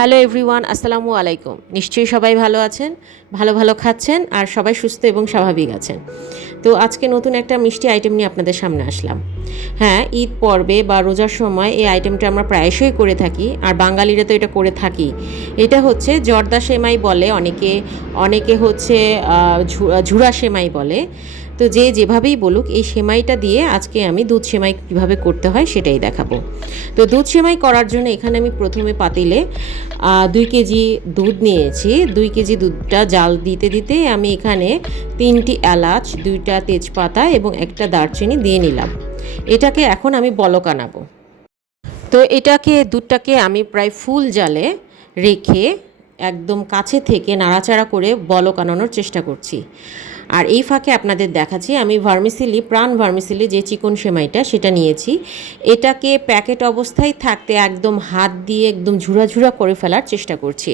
Hello everyone, আসসালামু আলাইকুম। নিশ্চয়ই সবাই ভালো আছেন, ভালো ভালো খাচ্ছেন আর সবাই সুস্থ এবং স্বাভাবিক আছেন। তো আজকে নতুন একটা মিষ্টি আইটেম নিয়ে আপনাদের সামনে আসলাম। হ্যাঁ, ঈদ পর্বে বা রোজার সময় এই আইটেমটা আমরা প্রায়শই করে থাকি, আর বাঙালিরা তো এটা করে থাকি। এটা হচ্ছে জর্দা সেমাই বলে অনেকে, অনেকে হচ্ছে ঝুরা সেমাই বলে। তো যে যেভাবেই বলুক, এই সেমাইটা দিয়ে আজকে আমি দুধ সেমাই কীভাবে করতে হয় সেটাই দেখাবো। তো দুধ সেমাই করার জন্য এখানে আমি প্রথমে পাতিলে 2 কেজি দুধ নিয়েছি। 2 কেজি দুধটা জাল দিতে দিতে আমি এখানে 3টি এলাচ, 2টা তেজপাতা এবং একটা দারচিনি দিয়ে নিলাম। এটাকে এখন আমি বলক আনাবো। তো দুধটাকে আমি প্রায় ফুল জালে রেখে একদম কাছে থেকে নাড়াচাড়া করে বলক আনানোর চেষ্টা করছি। আর এই ফাঁকে আপনাদের দেখাচ্ছি আমি প্রাণ ভার্মিসিলি যে চিকন সেমাইটা সেটা নিয়েছি। এটাকে প্যাকেট অবস্থায় থাকতে একদম হাত দিয়ে একদম ঝুরা ঝুরা করে ফেলার চেষ্টা করছি।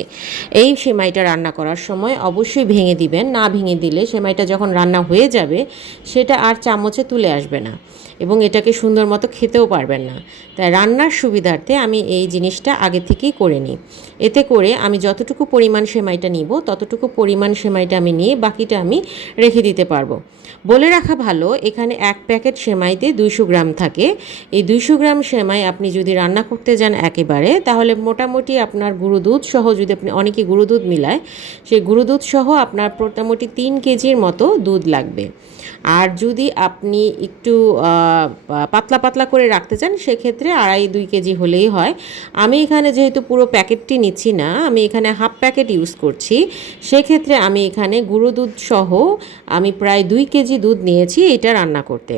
এই সেমাইটা রান্না করার সময় অবশ্যই ভেঙে দিবেন, না ভেঙে দিলে সেমাইটা যখন রান্না হয়ে যাবে সেটা আর চামচে তুলে আসবে না এবং এটাকে সুন্দর মতো খেতেও পারবেন না। তাই রান্নার সুবিধার্থে আমি এই জিনিসটা আগে থেকেই করে নিই। এতে করে আমি যতটুকু পরিমাণ সেমাইটা নিব ততটুকু পরিমাণ সেমাইটা আমি নিয়ে বাকিটা আমি রেখে দিতে পারবো। বলে রাখা ভালো, এখানে 1 প্যাকেট সেমাইতে 200 গ্রাম থাকে। এই 200 গ্রাম সেমাই আপনি যদি রান্না করতে যান একেবারে, তাহলে মোটামুটি আপনার গুঁড়ো দুধ সহ, যদি আপনি অনেকে গুঁড়ো দুধ মিলায়, সেই গুঁড়ো দুধ সহ আপনার মোটামুটি 3 কেজির মতো দুধ লাগবে। আর যদি আপনি একটু পাতলা পাতলা করে রাখতে চান সেক্ষেত্রে 2.5 কেজি হলেই হয়। আমি এখানে যেহেতু পুরো প্যাকেটটি নিচ্ছি না, আমি এখানে হাফ প্যাকেট ইউজ করছি, সেক্ষেত্রে আমি এখানে গুঁড়ো দুধ সহ আমি প্রায় 2 কেজি দুধ নিয়েছি এটা রান্না করতে।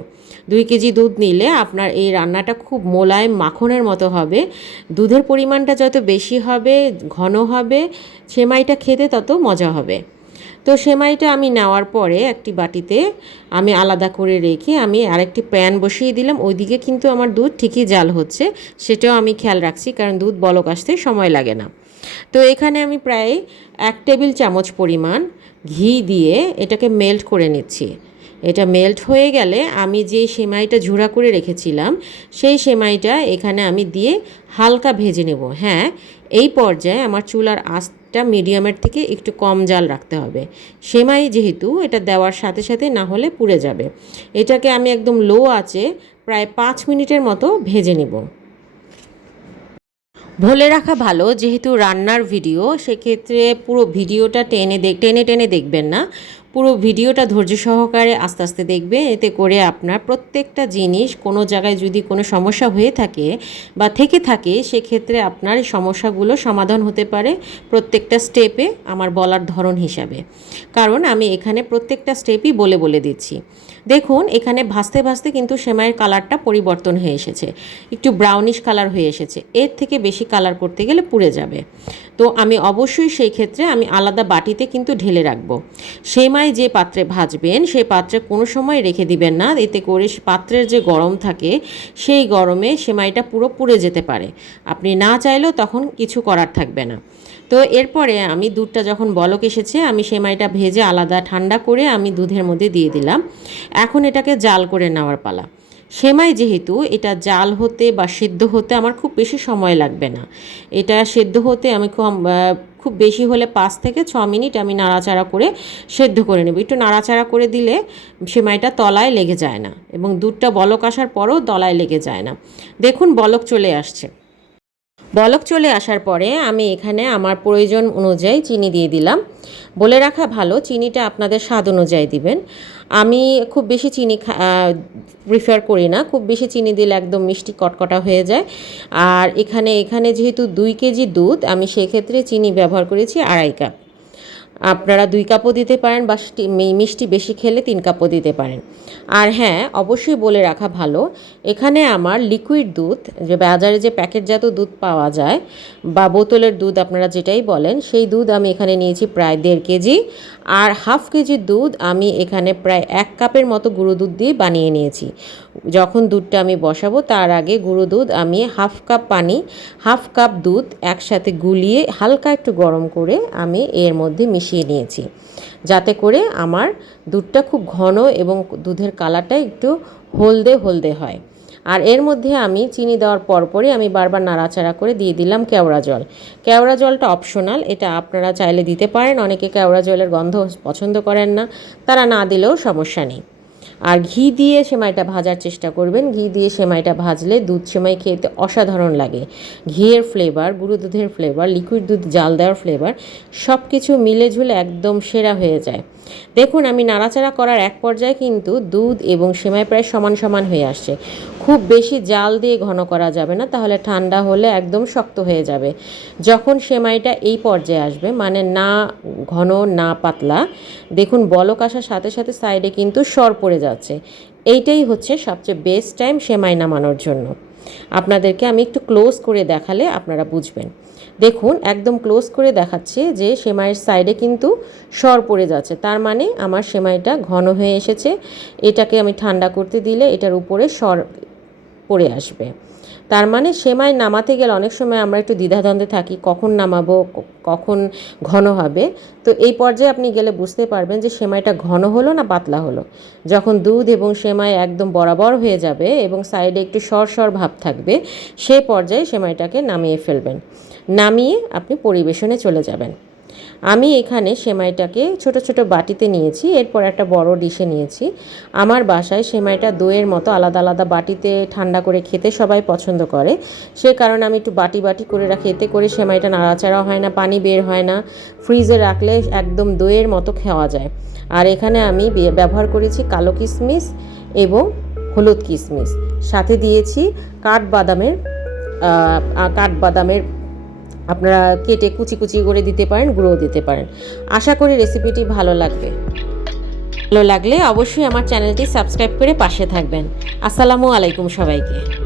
2 কেজি দুধ নিলে আপনার এই রান্নাটা খুব মোলায়েম মাখনের মতো হবে। দুধের পরিমাণটা যত বেশি হবে, ঘন হবে, সেমাইটা খেতে তত মজা হবে। তো সেমাইটা আমি নেওয়ার পরে একটি বাটিতে আমি আলাদা করে রেখে আমি আরেকটি প্যান বসিয়ে দিলাম। ওইদিকে কিন্তু আমার দুধ ঠিকই জাল হচ্ছে, সেটাও আমি খেয়াল রাখছি, কারণ দুধ বলক আসতে সময় লাগে না। তো এখানে আমি প্রায় 1 টেবিল চামচ পরিমাণ ঘি দিয়ে এটাকে মেল্ট করে নিচ্ছি। এটা মেল্ট হয়ে গেলে আমি যে সেমাইটা ঝুরা করে রেখেছিলাম সেই সেমাইটা এখানে আমি দিয়ে হালকা ভেজে নেব। হ্যাঁ, এই পর্যায়ে আমার চুলার আঁচটা মিডিয়ামের থেকে একটু কম জাল রাখতে হবে। সেমাই যেহেতু এটা দেওয়ার সাথে সাথে না হলে পুড়ে যাবে। এটাকে আমি একদম লো আঁচে প্রায় 5 মিনিটের মতো ভেজে নেব। বলে রাখা ভালো, যেহেতু রান্নার ভিডিও, সেক্ষেত্রে পুরো ভিডিওটা টেনে টেনে দেখবেন না, পুরো ভিডিওটা ধৈর্য সহকারে আস্তে আস্তে দেখবে। এতে করে আপনার প্রত্যেকটা জিনিস, কোনো জায়গায় যদি কোনো সমস্যা হয়ে থাকে বা থেকে থাকে, সেক্ষেত্রে আপনার সমস্যাগুলো সমাধান হতে পারে প্রত্যেকটা স্টেপে আমার বলার ধরন হিসাবে। কারণ আমি এখানে প্রত্যেকটা স্টেপই বলে বলে দিচ্ছি। দেখুন, এখানে ভাজতে ভাজতে কিন্তু সেমাইয়ের কালারটা পরিবর্তন হয়ে এসেছে, একটু ব্রাউনিশ কালার হয়ে এসেছে। এর থেকে বেশি কালার করতে গেলে পুড়ে যাবে। তো আমি অবশ্যই সেই ক্ষেত্রে আমি আলাদা বাটিতে কিন্তু ঢেলে রাখবো। সেমাই যে পাত্রে ভাজবেন সেই পাত্রে কোনো সময় রেখে দিবেন না, এতে করে পাত্রের যে গরম থাকে সেই গরমে সেমাইটা পুরো পুড়ে যেতে পারে। আপনি না চাইলেও তখন কিছু করার থাকবে না। তো এরপরে আমি দুধটা যখন বলক এসেছে, আমি সেমাইটা ভেজে আলাদা ঠান্ডা করে আমি দুধের মধ্যে দিয়ে দিলাম। এখন এটাকে জাল করে নেওয়ার পালা। সেমাই যেহেতু, এটা জাল হতে বা সেদ্ধ হতে আমার খুব বেশি সময় লাগবে না। এটা সেদ্ধ হতে আমি খুব বেশি হলে 5 থেকে 6 মিনিট আমি নাড়াচাড়া করে সেদ্ধ করে নেব। একটু নাড়াচাড়া করে দিলে সেমাইটা তলায় লেগে যায় না এবং দুধটা বলক আসার পরও তলায় লেগে যায় না। দেখুন, বলক চলে আসছে। বলক চলে আসার পরে আমি এখানে আমার প্রয়োজন অনুযায়ী চিনি দিয়ে দিলাম। বলে রাখা ভালো, চিনিটা আপনাদের স্বাদ অনুযায়ী দিবেন। আমি খুব বেশি চিনি প্রিফার করি না, খুব বেশি চিনি দিলে একদম মিষ্টি কটকটা হয়ে যায়। আর এখানে যেহেতু 2 কেজি দুধ, আমি সেক্ষেত্রে চিনি ব্যবহার করেছি 2.5 কাপ। আপনারা 2 কাপও দিতে পারেন বা মিষ্টি বেশি খেলে 3 কাপও দিতে পারেন। আর হ্যাঁ, অবশ্যই বলে রাখা ভালো, এখানে আমার লিকুইড দুধ, যে বাজারে যে প্যাকেটজাত দুধ পাওয়া যায় বা বোতলের দুধ আপনারা যেটাই বলেন, সেই দুধ আমি এখানে নিয়েছি প্রায় 1.5 কেজি। আর হাফ কেজির দুধ আমি এখানে প্রায় 1 কাপের মতো গুঁড়ো দুধ দিয়ে বানিয়ে নিয়েছি। যখন দুধটা আমি বসাবো তার আগে গুঁড়ো দুধ আমি হাফ কাপ পানি, হাফ কাপ দুধ একসাথে গুলিয়ে হালকা একটু গরম করে আমি এর মধ্যে মিশিয়ে নিয়েছি, যাতে করে আমার দুধটা খুব ঘন এবং দুধের কালারটা একটু হলদে হলদে হয়। আর এর মধ্যে আমি চিনি দেওয়ার পরপরই আমি বারবার নাড়াচাড়া করে দিয়ে দিলাম কেওড়া জল। কেওড়া জলটা অপশনাল, এটা আপনারা চাইলে দিতে পারেন। অনেকে কেওড়া জলের গন্ধ পছন্দ করেন না, তারা না দিলেও সমস্যা নেই। আর ঘি দিয়ে সেমাইটা ভাজার চেষ্টা করবেন। ঘি দিয়ে সেমাইটা ভাজলে দুধ সেমাই খেতে অসাধারণ লাগে। ঘিয়ের ফ্লেভার, গুঁড়ো দুধের ফ্লেভার, লিকুইড দুধ জাল দেওয়ার ফ্লেভার সব কিছু মিলে ঝুলে একদম সেরা হয়ে যায়। দেখুন আমি নাড়াচাড়া করার এক পর্যায়ে কিন্তু দুধ এবং সেমাই প্রায় সমান সমান হয়ে আসছে। খুব বেশি জাল দিয়ে ঘন করা যাবে না, তাহলে ঠান্ডা হলে একদম শক্ত হয়ে যাবে। যখন সেমাইটা এই পর্যায়ে আসবে, মানে না ঘন না পাতলা, দেখুন বলক আসার সাথে সাথে সাইডে কিন্তু সর পড়ে যাচ্ছে। এইটাই হচ্ছে সবচেয়ে বেস্ট টাইম সেমাই নামানোর জন্য। আপনাদেরকে আমি একটু ক্লোজ করে দেখালে আপনারা বুঝবেন। দেখুন একদম ক্লোজ করে দেখাচ্ছে যে সেমাইয়ের সাইডে কিন্তু সর পড়ে যাচ্ছে, তার মানে আমার সেমাইটা ঘন হয়ে এসেছে। এটাকে আমি ঠান্ডা করতে দিলে এটার উপরে সর পড়ে আসবে। তার মানে সেমাই নামাতে গেলে অনেক সময় আমরা একটু দ্বিধাদ্বন্দ্বে থাকি, কখন নামাবো, কখন ঘন হবে। তো এই পর্যায়ে আপনি গেলে বুঝতে পারবেন যে সেমাইটা ঘন হলো না পাতলা হলো। যখন দুধ এবং সেমাই একদম বরাবর হয়ে যাবে এবং সাইডে একটু সর ভাব থাকবে, সেই পর্যায়ে সেমাইটাকে নামিয়ে ফেলবেন। নামিয়ে আপনি পরিবেশনে চলে যাবেন। আমি এখানে সেমাইটাকে ছোট ছোট বাটিতে নিয়েছি, এরপর একটা বড় ডিশে নিয়েছি। আমার বাসায় সেমাইটা দইয়ের মতো আলাদা আলাদা বাটিতে ঠান্ডা করে খেতে সবাই পছন্দ করে, সে কারণে আমি একটু বাটি বাটি করে রাখি। এতে করে সেমাইটা নাড়াচাড়া হয় না, পানি বের হয় না, ফ্রিজে রাখলে একদম দইয়ের মতো খাওয়া যায়। আর এখানে আমি ব্যবহার করেছি কালো কিশমিশ এবং হলুদ কিশমিশ, সাথে দিয়েছি কাঠবাদামের আপনারা কেটে কুচি কুচি করে দিতে পারেন, গুঁড়োও দিতে পারেন। আশা করি রেসিপিটি ভালো লাগবে। ভালো লাগলে অবশ্যই আমার চ্যানেলটি সাবস্ক্রাইব করে পাশে থাকবেন। আসসালামু আলাইকুম সবাইকে।